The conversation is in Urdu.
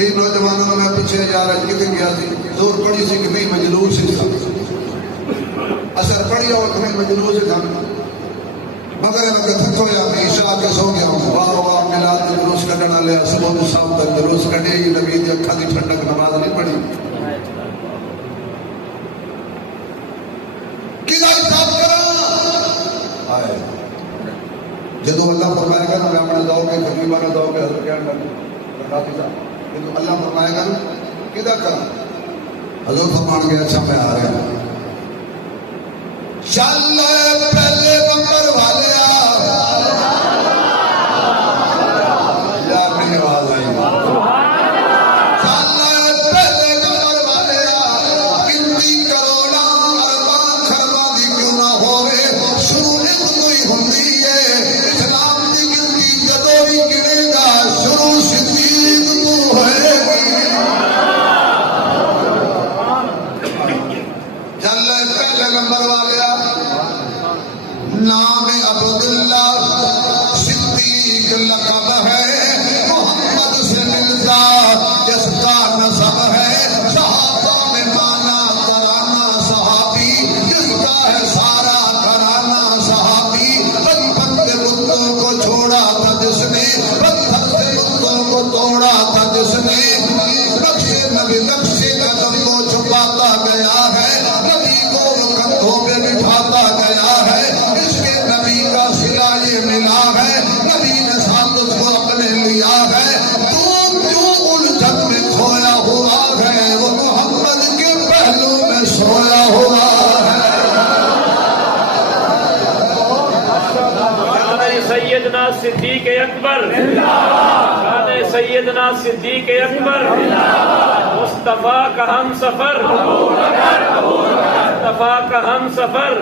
کئی نوجوانوں نے میں پیچھے جا رہا کتنے گیا سی زور پڑی سی کہ نہیں مجلوس سی اثر پڑی اور تمہیں مجلوس تھا مگر میں تھک ہویا میں عشاء کے سو گیا ہوں واہ واہ میلاد جلوس کڈنا لیا صبح تو شام تک جلوس کڈے ہی نبی دی اکھاں دی ٹھنڈک نماز نہیں پڑھی کدا حساب کراں آئے جدو اللہ فرمائے گا میں اپنے دو کے تقریبا نہ دو کے حضرت کہنے لگے کافی صاحب جدو اللہ فرمائے گا کدا کراں حضور فرمان گیا اچھا میں آ رہا ہوں چل پہلے نمبر والے یار نہیں آواز آئی چل پہلے نمبر والے گنتی کروڑا ارباں خرباں دی کیوں نہ ہوئے شروع ایک کوئی ہوندی ہے اسلام دی گنتی جدو بھی گنے گا شروع صدیق تو ہے چل پہلے نمبر والے نام عبداللہ صدیق لقب ہے محمد سے ملتا جس کا نسب ہے صحابہ میں مانا ترانہ صحابی جس کا ہے سارا ترانہ صحابی بچپن سے بتوں کو چھوڑا تھا جس نے پتھر سے بتوں کو توڑا تھا جس نے نقشے نبی نقشے قدم کو چھپاتا گیا ہے نبی کو کندھوں پہ بٹھاتا گیا ہے ملا ہے نبی نے ساتھ کو اپنے لیا ہے تو کیوں الجھن میں کھویا ہوا ہے وہ محمد کے پہلو میں سویا ہوا ہے سیدنا صدیق اکبر شان سیدنا صدیق اکبر مصطفیٰ کا ہم سفر مصطفیٰ کا ہم سفر